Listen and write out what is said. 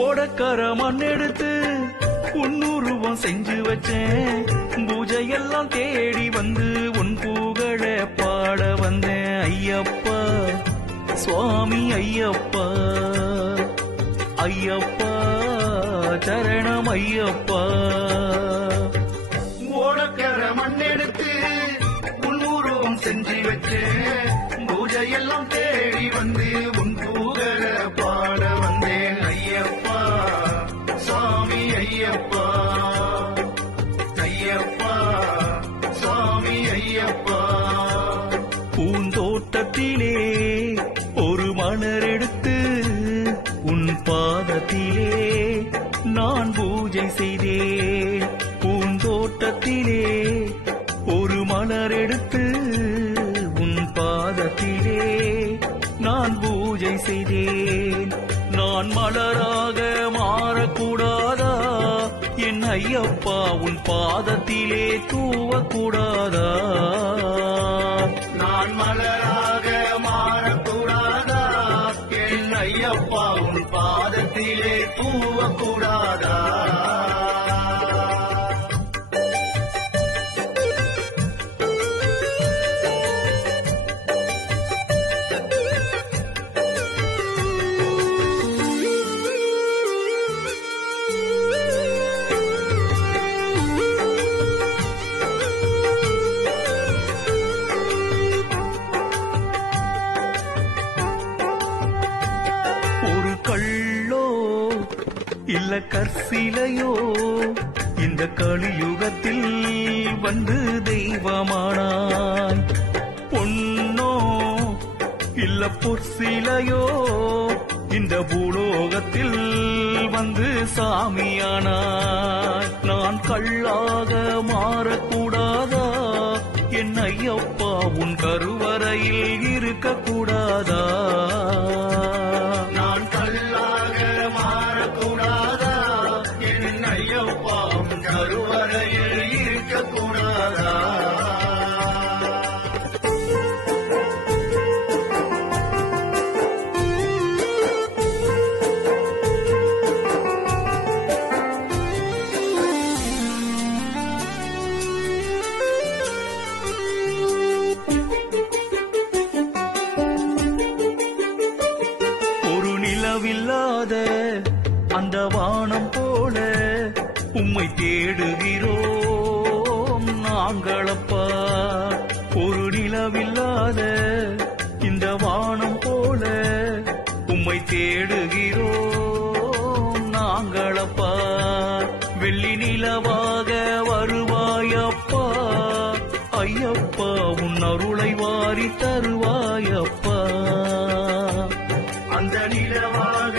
ஓடக்கார மண் எடுத்து உன்னுருவம் செஞ்சு வச்சேன். பூஜையெல்லாம் தேடி வந்து உன் புகழ பாட வந்தேன். ஐயப்பா சுவாமி ஐயப்பா, ஐயப்பா சரணம் ஐயப்பா. ஓடக்கார மண் எடுத்து உன்னுருவம் செஞ்சு வச்சேன். பூஜையெல்லாம் தேடி வந்து உன் புகழ பாட வந்தேன். ஐயப்பா சுவாமி ஐயப்பா, ஐயப்பா சுவாமி ஐயப்பா. பூந்தோட்டத்திலே ஒரு மலர் எடுத்து உன் பாதத்திலே நான் பூஜை செய்தேன். பூந்தோட்டத்திலே ஒரு மலர் எடுத்து உன் பாதத்திலே நான் பூஜை செய்தேன். நான் மலராக மாறக்கூடாதா என் ஐயப்பா, உன் பாதத்திலே தூவக்கூடாதா? நான் மலராக மாறக்கூடாதா என் ஐயப்பா, உன் பாதத்திலே பூவக்கூடாதா? ஒரு கள்ளோ இல்ல கற்சிலையோ இந்த கலியுகத்தில் வந்து தெய்வமானாய். பொன்னோ இல்ல பொற்சிலையோ இந்த பூலோகத்தில் வந்து சாமியானாய். நான் கள்ளாக மாறக்கூடாதா என் ஐயப்பா, உன் கருவறையில் இருக்கக்கூடாதா? நான் கல்லாக மாறக்கூடாதா என் ஐயப்பா, உன் கருவறையில் இருக்கக்கூடாதா? ஒரு நிலவில்லாத அந்த வானம் போல உம்மை தேடுகிறோம் நாங்களப்பா. ஒரு நிலவில்லாத இந்த வானம் போல உம்மை தேடுகிறோம் நாங்களப்பா. வெள்ளி நிலவாக வருவாயப்பா ஐயப்பா, உன் அருளை வாரி தருவாயப்பா. அந்த நிலவாக